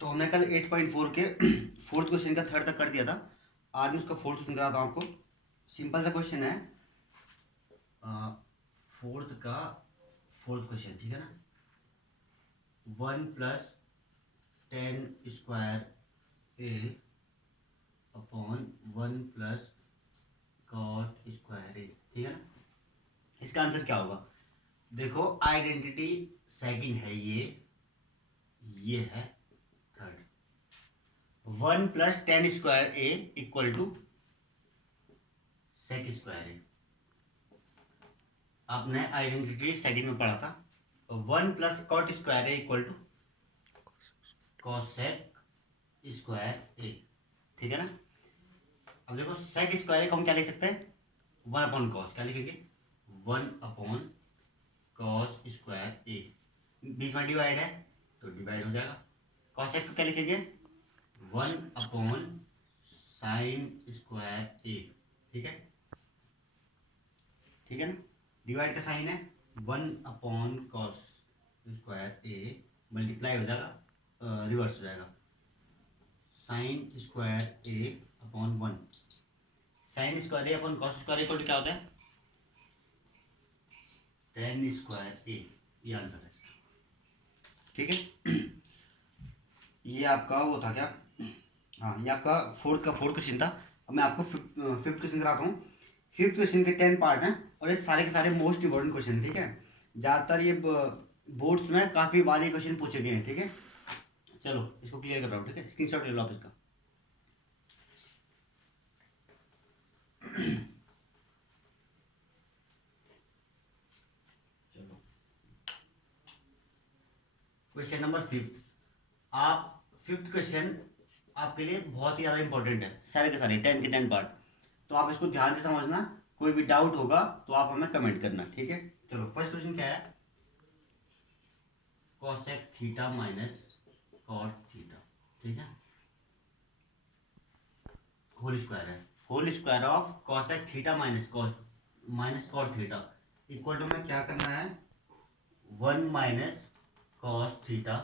तो हमने कल 8.4 के फोर्थ क्वेश्चन का थर्ड तक कर दिया था। आज मैं उसका फोर्थ क्वेश्चन कराता हूँ आपको। सिंपल सा क्वेश्चन है, फोर्थ का फोर्थ क्वेश्चन, ठीक है ना। 1 + 10 square A upon 1 + cot square A, ठीक है ना। इसका आंसर क्या होगा? देखो आइडेंटिटी सेकंड है, ये है third. 1 + 10 square A equal to sec square A. आपने आइडेंटिटी सेकंड में पढ़ा था। 1 + cot square A equal to cosec square A, ठीक है ना। अब देखो सेक स्क्वायर ए को हम क्या लिख सकते हैं? 1/cos, क्या लिखेंगे? 1/cos स्क्वायर ए। बीच में डिवाइड है तो डिवाइड हो जाएगा। कॉसेक को क्या लिखेंगे? 1/sin स्क्वायर ए, ठीक है, ठीक है ना। डिवाइड का साइन है 1/cos स्क्वायर ए, मल्टीप्लाई हो जाएगा, रिवर्स हो जाएगा, sine square A upon 1। Sine square A upon cos square A equal to क्या होता है? 10 स्क्वायर ए। ये आंसर है इसका, ठीक है। ये आपका वो था क्या? हाँ, ये आपका फोर्थ क्वेश्चन था। अब मैं आपको फिफ्थ क्वेश्चन कराता हूँ। फिफ्थ क्वेश्चन के 10 पार्ट हैं और ये सारे के सारे मोस्ट इंपॉर्टेंट क्वेश्चन, ठीक है। ज़्यादातर ये बोर्ड्स में काफ़ी बार ये क्वेश्चन पूछे गए हैं, ठीक है। चलो इसको क्लियर कर रहा हूँ, ठीक है। स्क्रीनशॉट ले लो आप इसका। चलो क्वेश्चन नंबर 5। आप फिफ्थ क्वेश्चन आपके लिए बहुत ही ज़्यादा इंपॉर्टेंट है, सारे के सारे 10 के 10 पार्ट। तो आप इसको ध्यान से समझना, कोई भी डाउट होगा तो आप हमें कमेंट करना, ठीक है। चलो फर्स्ट क्वेश्चन क्या है? cosec theta minus cot theta, ठीक है, होल स्क्वायर है। Whole square of cosec theta minus cot theta equal to में क्या करना है? 1 - cos theta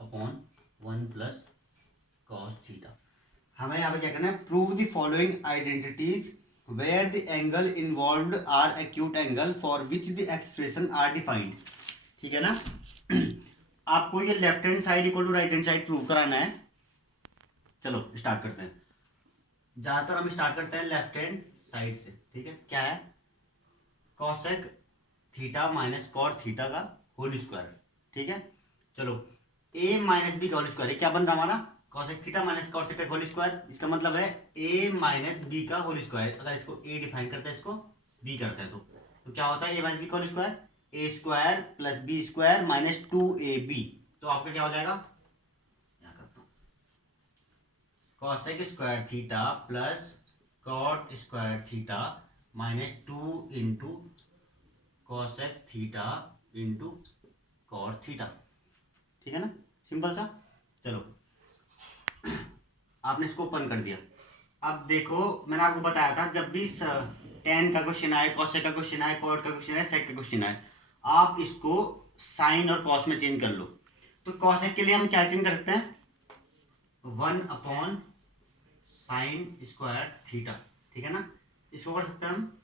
upon 1 + cos theta. हमें यहाँ पे क्या करना है? Prove the following identities where the angle involved are acute angle for which the expression are defined, ठीक है ना। आपको ये left hand side equal to right hand side prove कराना है। चलो स्टार्ट करते हैं। ज्यादातर हम स्टार्ट करते हैं लेफ्ट हैंड साइड से, ठीक है। क्या है? Cosec theta minus cot theta का होल स्क्वायर, ठीक है। चलो a - b का होल स्क्वायर, क्या बन रहा हमारा? Cosec theta minus cot theta whole square. इसका मतलब है a - b का होल स्क्वायर। अगर इसको a डिफाइन करते हैं, इसको b करते हैं, तो क्या होता है? a - b का whole square, a square plus b square minus 2ab। तो आपका क्या हो जाएगा? यहाँ करता हूँ, cosec square theta plus cot square theta minus 2 into cosec theta into cot theta, ठीक है ना। सिंपल सा। चलो आपने इसको ओपन कर दिया। अब देखो मैंने आपको बताया था, जब भी टेन का क्वेश्चन आए, कॉसेक का क्वेश्चन आए, कॉट का क्वेश्चन आए, सेक का क्वेश्चन आए, आप इसको साइन और कॉस में चेंज कर लो। तो कॉसेक के लिए हम क्या चेंज कर सकते हैं? 1/sin स्क्वायर थीटा, ठीक है ना। इसको कर सकते हैं हम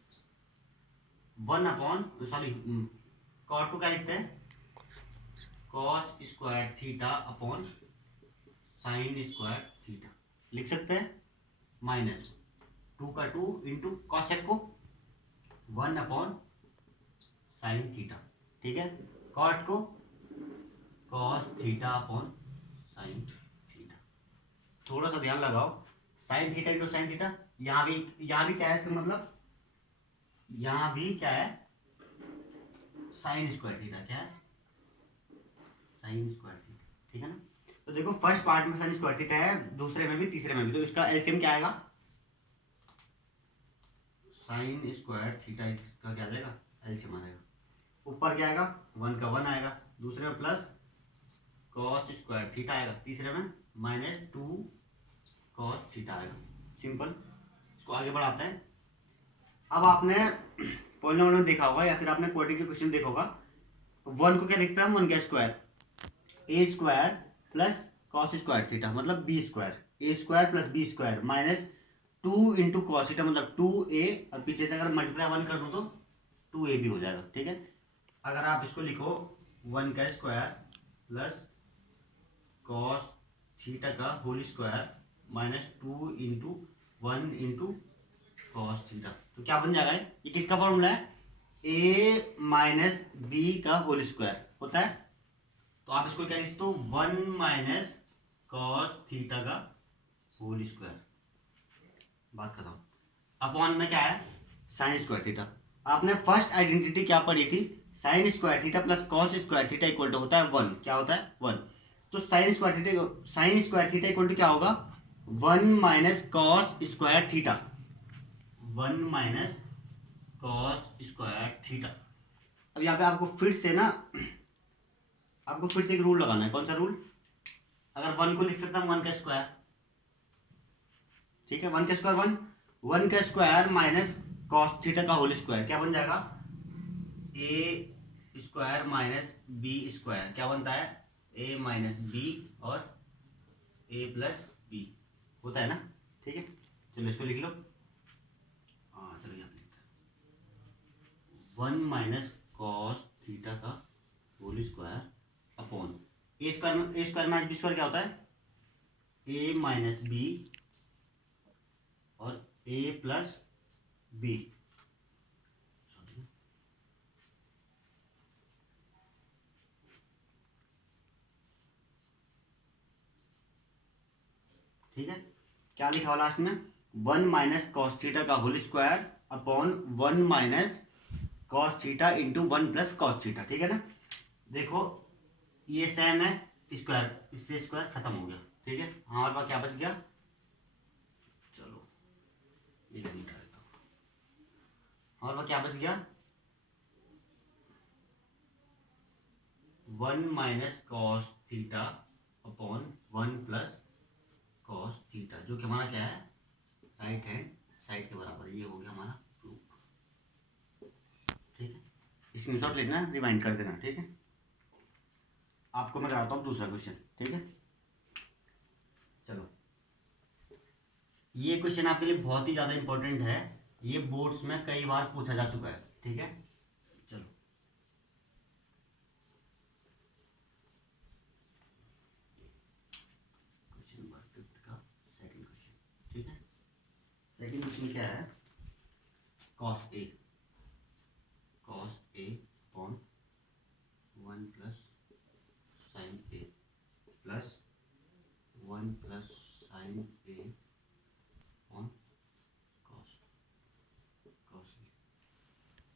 1/, कॉट को क्या लिखते हैं? Cos square theta upon sine square theta लिख सकते हैं। माइनस 2 का 2 इंटू कॉसेक को 1/sin थीटा, ठीक है। कॉट को cos theta upon sine theta. थोड़ा सा ध्यान लगाओ, sine theta into sine theta. यहाँ भी क्या है इसका मतलब? यहाँ भी क्या है? Sine square theta. क्या है? साइन स्क्वायर थीटा, ठीक है ना। तो देखो फर्स्ट पार्ट में साइन स्क्वायर थीटा है, दूसरे में भी, तीसरे में भी। तो इसका एलसीएम क्या आएगा? साइन स्क्वायर थीटा का क्या आएगा? एलसीएम आएगा। ऊपर क्या आएगा? 1 का 1 आएगा, दूसरे में प्लस कॉस स्क्वायर थीटा आएगा, तीसरे में माइनस 2 कॉस थीटा आएगा। सिंपल। इसको आगे बढ़ाते हैं। अब आपने पॉलिनोमियल में देखा होगा या फिर आपने क्वाड्रेटिक के क्वेश्चन देखा होगा। 1 को क्या लिखता है? 1 का square, a square plus cos square theta मतलब B square, A square plus B square minus 2 into cos theta मतलब 2a, और पीछे से अगर मल्टीप्लाई 1 कर दूँ तो 2a भी हो जाएगा। ठीक है, अगर आप इसको लिखो 1 का स्क्वायर प्लस कॉस थीटा का whole square minus 2 into 1 into cos theta, तो क्या बन जाएगा? ये किसका फॉर्मूला है? a माइनस बी का होल स्क्वायर होता है। तो आप इसको क्या लिख सकते हो? 1 माइनस कॉस थीटा का होल स्क्वायर, बात खत्म। अपॉन में क्या है? Sine square theta. आपने फर्स्ट आइडेंटिटी क्या पढ़ी थी? Sine square theta plus cos square theta equal to होता है 1। क्या होता है? 1। तो sine square theta equal to क्या होगा? 1 minus cos square theta, 1 minus cos square theta. अब यहाँ पे आपको फिर से एक रूल लगाना है। कौन सा रूल? अगर 1 को लिख सकता हूँ 1 का स्क्वायर, ठीक है, 1 का स्क्वायर 1 का स्क्वायर माइनस कॉस थीटा का होल स्क्वायर क्या बन जाएगा? ए स्क्वायर माइनस बी स्क्वायर क्या बनता है? ए माइनस बी और ए प्लस बी होता है ना। ठीक है, चलो इसको लिख लो। हाँ चलो यहाँ पे 1 माइनस कॉस थीटा का होल स्क्वायर अपॉन ए स्क्वायर माइनस बी स्क्वायर क्या होता है? ए माइनस बी और ए प्लस बी। ठीक है, क्या लिखा हुआ लास्ट में? 1 माइनस कॉस थीटा का whole square upon 1 minus cos theta into 1 plus cos theta. ठीक है ना, देखो ये सेम है, स्क्वायर इससे स्क्वायर खत्म हो गया। ठीक है, हमारे पास क्या बच गया? चलो ये नहीं मिटा देता हूँ। हमारे पास क्या बच गया? 1 minus cos theta upon 1 plus cos theta, जो कि हमारा क्या है? राइट हैंड साइड के बराबर। ये हो गया हमारा प्रूफ। ठीक है, स्क्रीनशॉट लेना, रिमाइंड कर देना। ठीक है, आपको मैं कराता हूँ दूसरा क्वेश्चन। ठीक है, चलो ये क्वेश्चन आपके लिए बहुत ही ज़्यादा इंपॉर्टेंट है, ये बोर्ड्स में कई बार पूछा जा चुका है। ठीक है, चलो क्वेश्चन नंबर 5 का सेकंड क्वेश्चन। ठीक है, सेकंड क्वेश्चन क्या है? Cos A upon 1 plus sine A plus 1 plus sine A on cos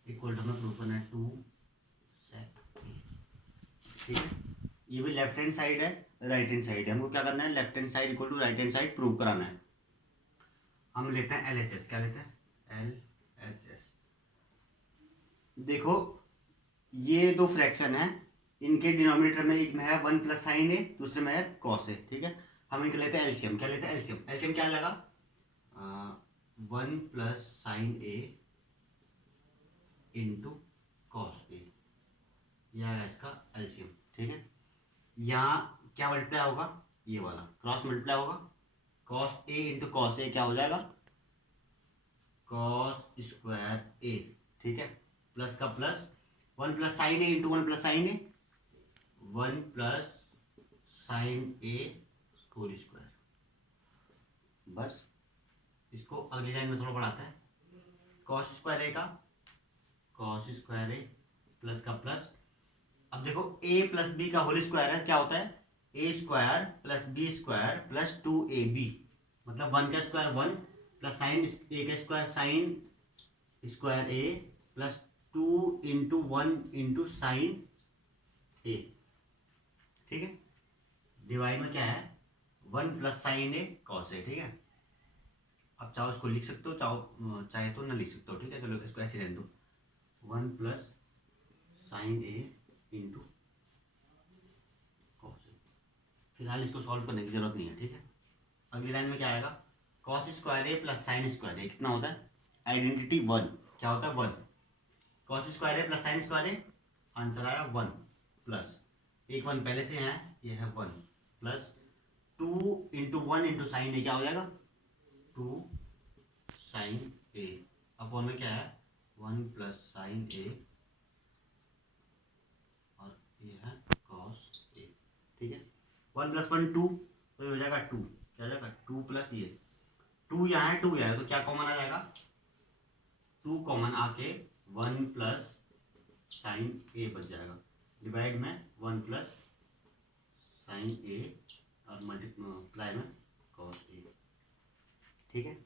equal to में प्रूफ करना है 2 सेक ए। ठीक है, ये भी लेफ्ट हैंड साइड है, राइट हैंड साइड है। हमको क्या करना है? Left hand side equal to right hand side prove कराना है। हम लेते हैं LHS। क्या लेते हैं? LHS। देखो ये दो फ्रैक्शन है, इनके डिनोमिनेटर में एक में है 1 प्लस साइन ए, दूसरे में है कॉस ए। ठीक है, हम इनके लेते हैं एलसीएम। क्या लेते हैं? एलसीएम। एलसीएम क्या लगा? 1 plus sine A into cos A, यह है इसका एलसीएम। ठीक है, यहाँ क्या मल्टीप्लाई होगा? ये वाला क्रॉस मल्टीप्लाई होगा। Cos A into cos A क्या हो जाएगा? Cos square A. ठीक है, प्लस का प्लस 1 प्लस साइन ए इंटू 1 प्लस साइन ए, 1 प्लस साइन ए होल स्क्वायर। बस इसको अगली लाइन में थोड़ा बढ़ाते हैं। कॉस स्क्वायर ए का कॉस स्क्वायर ए प्लस का प्लस, अब देखो a प्लस बी का होल स्क्वायर है, क्या होता है? A square plus B square plus 2ab, मतलब 1 का स्क्वायर 1 प्लस साइन ए का square sine square A plus 2 into 1 into sine ए। ठीक है, डिवाइड में क्या है? 1 plus sine A cos A. ठीक है, अब चाहो इसको लिख सकते हो, चाहे तो ना लिख सकते हो। ठीक है, चलो इसको ऐसे रहने दो, 1 plus sine A into cos A. फिलहाल इसको सॉल्व करने की जरूरत नहीं है। ठीक है, अगली लाइन में क्या आएगा? Cos square A plus sign square ए कितना होता है? आइडेंटिटी 1 क्या होता है? 1। Cos square A plus sign square A, answer आया 1 प्लस एक 1 पहले से है, ये है 1 प्लस 2 × 1 × साइन ए क्या हो जाएगा, 2 साइन ए अपॉन में क्या है 1 + साइन ए और ये है कॉस ए। ठीक है, 1 + 1 2, तो ये हो जाएगा 2, क्या हो जाएगा 2 प्लस ये 2 यहाँ है 2 यहाँ है, तो क्या कॉमन आ जाएगा 2 कॉमन आके 1 + साइन ए बच जाएगा, डिवाइड में 1 + साइन ए और मल्टीप्लाई में कॉस ए। ठीक है,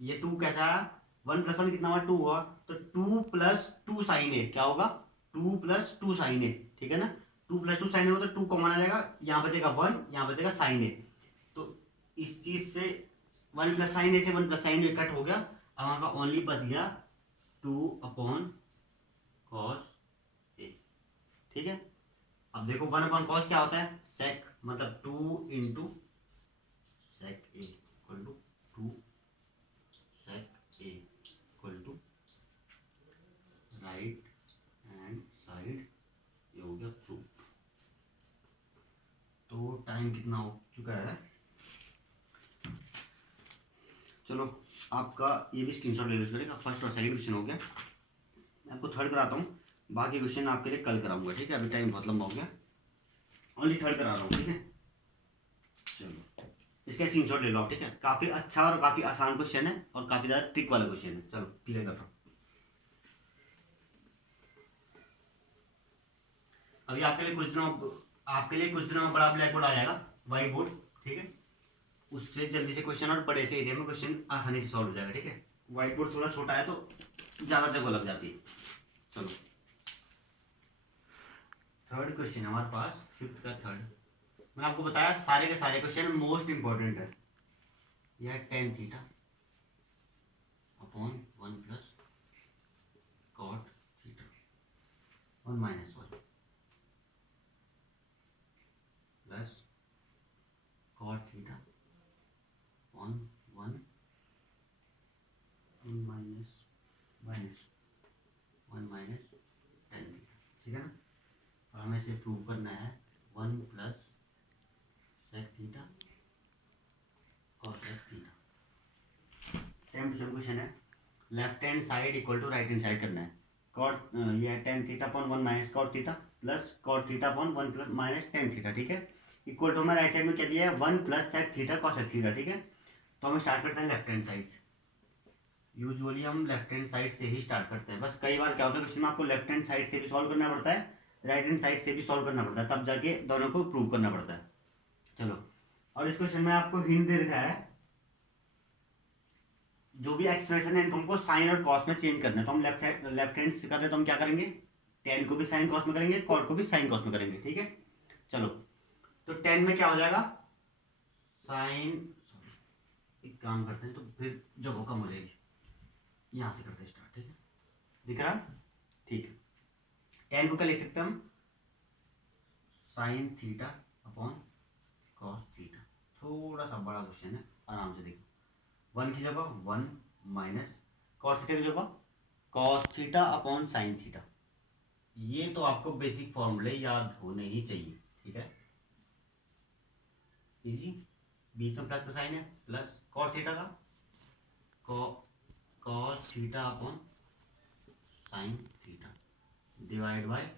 ये 2 कैसा है 1 + 1 कितना हुआ 2 हुआ, तो 2 + 2 साइन ए क्या होगा 2 + 2 साइन ए। ठीक है ना, 2 + 2 साइन ए हो तो 2 कॉमन आ जाएगा, यहाँ बचेगा 1, यहाँ बचेगा साइन ए। तो इस चीज से 1 + साइन ए से 1 + साइन ए कट हो गया, अब हमारे पास ओनली बच गया 2/cos ए। ठीक है, अब देखो 1/cos क्या होता है sec, मतलब 2 × sec a equal to 2 sec a equal to right hand side, ये हो गया प्रूफ। तो टाइम कितना हो चुका है, चलो आपका ये भी स्क्रीनशॉट ले लो करेगा, फर्स्ट और सेकंड क्वेश्चन हो गया। मैं आपको थर्ड कराता हूँ, बाकी क्वेश्चन आपके लिए कल कराऊंगा। ठीक है, अभी टाइम बहुत लंबा हो गया, ओनली थर्ड करा रहा हूँ। ठीक है, चलो इसका स्क्रीनशॉट ले लो आप। ठीक है, काफी अच्छा और काफी आसान क्वेश्चन है और काफी ज्यादा ट्रिक वाला क्वेश्चन है। चलो क्लियर करता हूँ। अभी आपके लिए कुछ दिनों में बड़ा ब्लैक बोर्ड आ जाएगा, व्हाइट बोर्ड। ठीक है, उससे जल्दी से क्वेश्चन और बड़े से एरिया में क्वेश्चन आसानी से सॉल्व हो जाएगा। ठीक है, व्हाइट बोर्ड थोड़ा छोटा है तो ज्यादा जगह लग जाती है। चलो थर्ड क्वेश्चन हमारे पास, फिफ्थ का थर्ड। मैंने आपको बताया सारे के सारे क्वेश्चन मोस्ट इंपॉर्टेंट है। यह tan theta upon 1 + cot theta 1 - 1 plus cot theta upon 1 minus 1 - tan theta. ठीक है ना, और हमें इसे प्रूव करना है 1 + sec theta cos theta. Same to same question है, left hand side equal to right hand side करना है। कॉट ये tan theta upon 1 - cot theta plus cot theta upon 1 + tan theta. ठीक है, इक्वल टू हमें right side में क्या दिया है 1 + sec थीटा cos थीटा। ठीक है, तो हम स्टार्ट करते हैं लेफ्ट हैंड साइड से। यूजुअली हम लेफ्ट हैंड साइड से ही स्टार्ट करते हैं, बस कई बार क्या होता है क्वेश्चन में आपको लेफ्ट हैंड साइड से भी सॉल्व करना पड़ता है, राइट हैंड साइड से भी सॉल्व करना पड़ता है, तब जाके दोनों को प्रूव करना पड़ता है। चलो, और इस क्वेश्चन में आपको हिंट दे रखा है जो भी एक्सप्रेशन है इनको हमको साइन और कॉस में चेंज करना है। तो हम लेफ्ट हैंड से कर रहे हैं तो हम क्या करेंगे tan को भी साइन कॉस में करेंगे, cot को भी साइन कॉस में करेंगे। ठीक है, चलो तो tan में क्या हो जाएगा साइन, एक काम करते हैं तो फिर जगह कम हो जाएगी, यहाँ से करते हैं स्टार्ट। ठीक है, दिख रहा, ठीक है। tan को क्या लिख सकते हैं हम sign theta upon cos theta. थोड़ा सा बड़ा क्वेश्चन है, आराम से देखो। 1 की जगह 1 माइनस cot थीटा की जगह cos theta upon sine theta. ये तो आपको बेसिक फॉर्मूले याद होने ही चाहिए। ठीक है, इजी, बीच में प्लस का साइन है, प्लस cot थीटा का cos theta upon sine theta divide by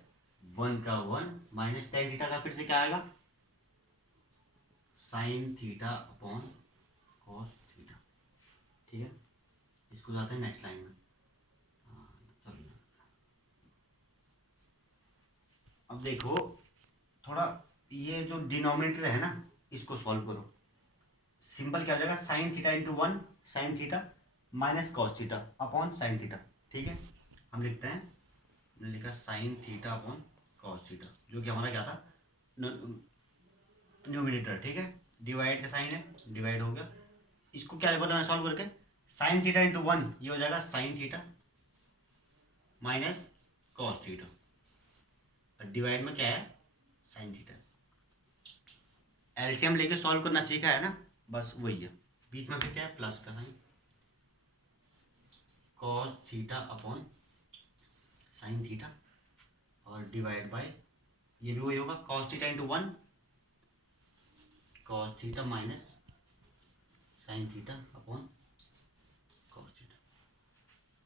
1 का 1 माइनस tan थीटा का फिर से क्या आएगा sign theta upon cos theta. ठीक है, इसको जाते हैं नेक्स्ट लाइन में। अब देखो थोड़ा ये जो डिनोमिनेटर है ना इसको सॉल्व करो। सिंपल क्या हो जाएगा sine theta into 1 sign theta minus cos theta upon sine theta. ठीक है, हम लिखते हैं, हमने लिखा sign theta upon cos theta जो कि हमारा क्या था न्यूमिनेटर। ठीक है, डिवाइड का साइन है, डिवाइड हो गया। इसको क्या बताना सॉल्व करके साइन थीटा इंटू 1 ये हो जाएगा sine theta minus cos theta, divide में क्या है साइन थीटा। एलसीएम लेके सॉल्व करना सीखा है ना, बस वही है। बीच में फिर क्या है प्लस का sine cos theta upon sine theta और डिवाइड बाय ये भी वही होगा cos theta into 1 cos theta minus sign theta upon cos theta.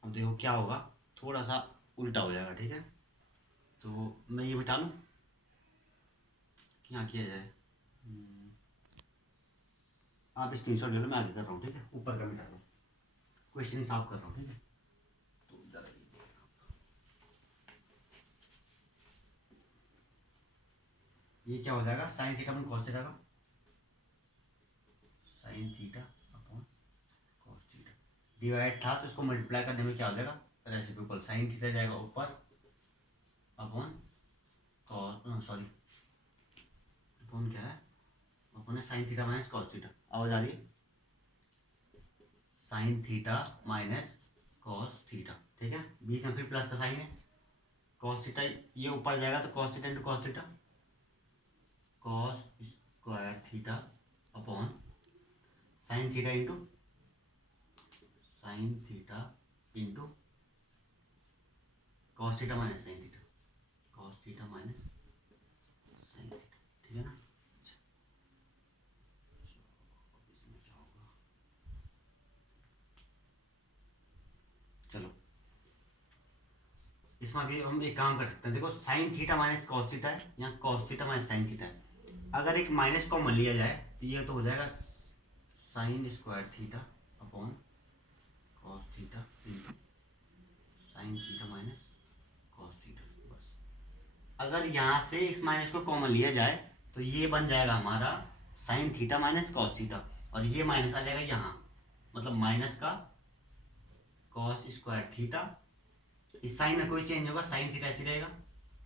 अब देखो क्या होगा, थोड़ा सा उल्टा हो जाएगा, ठीक है। तो मैं ये मिटा लूँ, क्या किया जाए, आप स्क्रीनशॉट ले लो, मैं आगे कर रहा हूँ, ठीक है। ऊपर का मिटा रहा हूँ, क्वेश्चन सॉल्व कर रहा हूँ, ठीक है। तो ज़रा ये क्या हो जाएगा, sine theta upon cos theta का, sine theta upon cos theta divide था तो इसको मल्टीप्लाई करने में क्या हो जाएगा, रेसिप्रोकल, साइन थीटा जाएगा ऊपर अपॉन कॉस, सॉरी अपॉन क्या है, अपॉन है sign theta minus cos theta. आवाज आ रही है, sign theta minus cos theta, ठीक है। बीच में फिर प्लस का साइन है, कॉस थीटा ये ऊपर जाएगा तो cos theta into cos theta, cos square theta upon sine theta into sine theta into cos theta minus sign theta, cos theta minus sine theta, ठीक है ना। अच्छा, इसमें क्या होगा, चलो इसमें भी हम एक काम कर सकते हैं। देखो sign theta minus cos theta है, यहाँ cos theta minus sine theta है। अगर एक माइनस कॉमन लिया जाए तो ये तो हो जाएगा sine square theta upon cos theta into sine theta minus cos theta, बस। अगर यहाँ से इस माइनस को कॉमन लिया जाए तो ये बन जाएगा हमारा sign theta minus cos theta, और ये माइनस आ जाएगा यहाँ, मतलब माइनस का कॉस स्क्वायर थीटा। इस साइन में कोई चेंज होगा, साइन थीटा ऐसे रहेगा,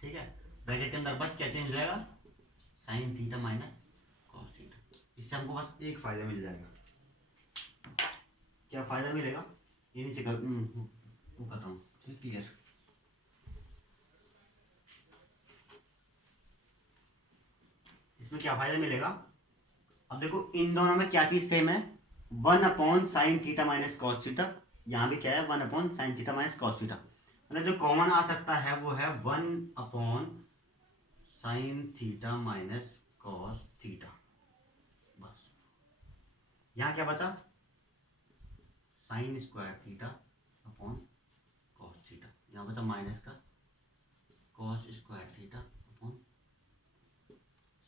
ठीक है। ब्रैकेट के अंदर बस क्या चेंज हो जाएगा, sine theta minus cos theta. इससे हमको बस एक फायदा मिल जाएगा, क्या फायदा मिलेगा, ये नीचे कर वो करता हूँ, ठीक, क्लियर। इसमें क्या फायदा मिलेगा, अब देखो इन दोनों में क्या चीज सेम है, 1 upon sine theta minus cos theta. यहाँ भी क्या है, 1 upon sine theta minus cos theta. मतलब जो कॉमन आ सकता है वो है 1 upon sine theta minus cos theta, बस। यहाँ क्या बचा, sign square theta upon cos theta, यहाँ बचा माइनस का cos square theta upon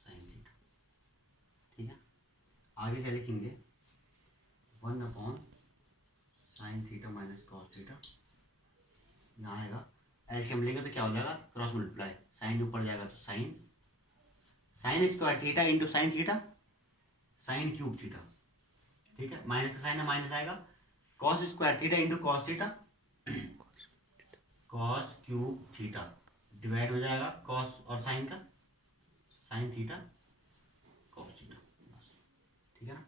sine theta, ठीक है। आगे क्या लिखेंगे, 1 upon sine theta minus cos theta, यहाँ आएगा एलसीएम लेंगे तो क्या हो जाएगा, क्रॉस मल्टीप्लाई, साइन ऊपर जाएगा तो sine, sine square theta into sine theta, sine cube theta, ठीक है। माइनस का साइन है, माइनस आएगा, cos square theta into cos theta, cos cube theta divide हो जाएगा कॉस और साइन का, साइन थीटा कॉस थीटा, बस, ठीक है ना।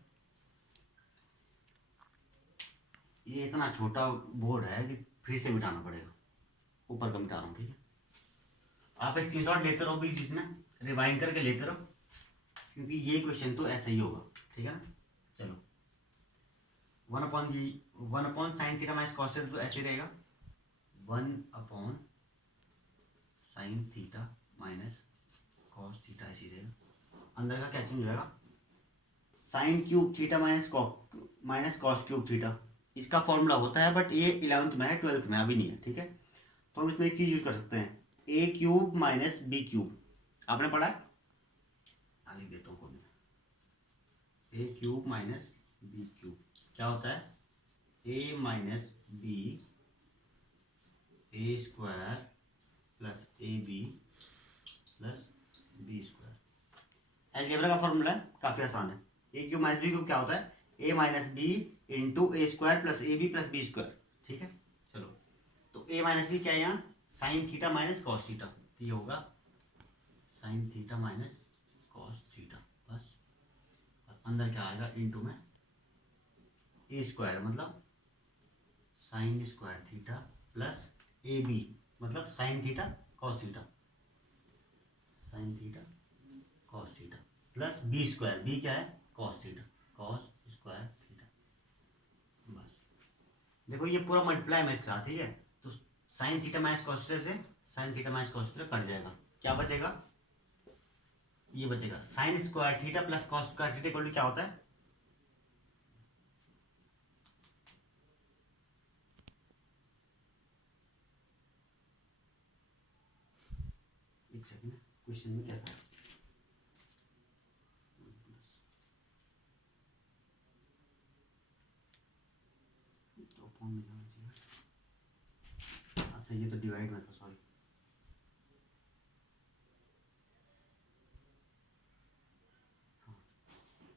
ये इतना छोटा बोर्ड है कि फिर से मिटाना पड़ेगा, ऊपर का मिटा रहा हूँ, ठीक है। आप स्क्रीनशॉट लेते रहो बीच बीच में, रिवाइंड करके लेते रहो, क्योंकि ये क्वेश्चन तो ऐसा ही होगा, ठीक है ना। चलो 1 upon sine theta minus cos theta तो ऐसे रहेगा, 1 upon sine theta minus cos theta ऐसे रहेगा। अंदर का क्या चेंज हो जाएगा, sign cube theta minus cos cube theta, इसका फॉर्मूला होता है बट ये 11th में है, 12th में अभी नहीं है, ठीक है। तो हम इसमें एक चीज यूज कर सकते हैं, A cube minus B cube, आपने पढ़ा है, आगे देता हूँ, A cube minus B cube क्या होता है, A minus B A square plus A B plus B square. Algebra का फॉर्मूला है, काफी आसान है। A cube minus B cube क्या होता है, A minus B into A square plus A B plus B square, ठीक है। चलो तो ए माइनस बी क्या है, यहाँ sine theta minus cos theta, तो ये होगा sine theta minus cos theta, बस। और अंदर क्या आएगा, इंटू में ए स्क्वायर मतलब sine square theta plus A B मतलब sine theta cos theta, sine theta cos theta plus B square, B क्या है, cos theta, cos square theta, बस। देखो ये पूरा मल्टीप्लाई में इसके साथ, ठीक है। तो sine theta minus cos theta से sine theta minus cos theta cut जाएगा, क्या बचेगा, ये बचेगा sine square theta plus cos square theta equal to क्या होता है, एक सेकंड, क्वेश्चन में क्या था, तो अपॉन में जाना चाहिए, अच्छा ये तो डिवाइड में था, सॉरी,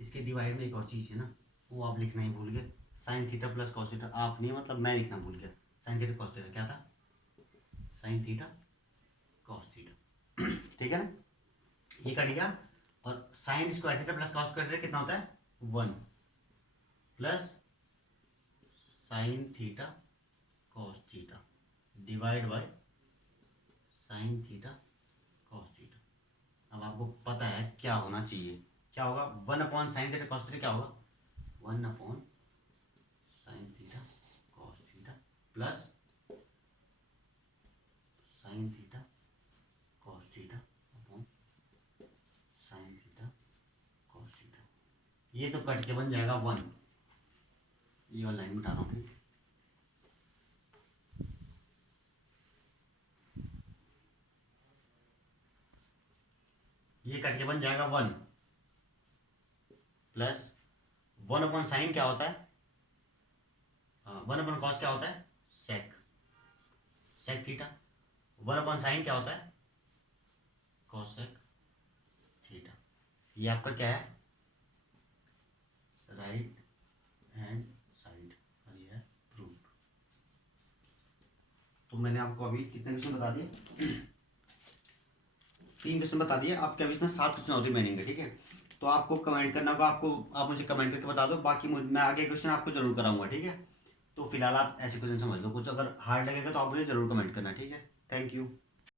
इसके डिवाइड में एक और चीज़ है ना, वो आप लिखना ही भूल गए, sine theta plus cos theta, आप नहीं मतलब मैं लिखना भूल गया, साइन थीटा कॉस थीटा क्या था, साइन थीटा कॉस थीटा ठीक है ना, ये कट गया, और sign square theta plus cos square theta कितना होता है 1 plus sign theta cos theta divide by sine theta cos theta. अब आपको पता है क्या होना चाहिए, क्या होगा 1 upon sine theta cos theta क्या होगा, 1 upon sine theta cos theta plus sign theta cos theta upon sine theta cos theta, ये तो कट के बन जाएगा 1, ये वाला लाइन मिटा रहा हूँ, ये कट के बन जाएगा 1 प्लस 1 अपॉन साइन क्या होता है, 1 अपॉन कॉस क्या होता है सेक, सेक थीटा, 1 अपॉन साइन क्या होता है कॉसेक थीटा, ये आपका क्या है राइट हैंड साइड, और ये है प्रूफ। तो मैंने आपको अभी कितने क्वेश्चन बता दिए, 3 क्वेश्चन बता दिए, आपके अभी इसमें 7 क्वेश्चन और रिमेनिंग है, ठीक है, तो आपको कमेंट करना होगा, आप मुझे कमेंट करके बता दो, बाकी मैं आगे क्वेश्चन आपको जरूर कराऊंगा, ठीक है, तो फिलहाल आप ऐसे क्वेश्चन समझ लो, कुछ अगर हार्ड लगेगा तो आप मुझे जरूर कमेंट करना, ठीक है, थैंक यू।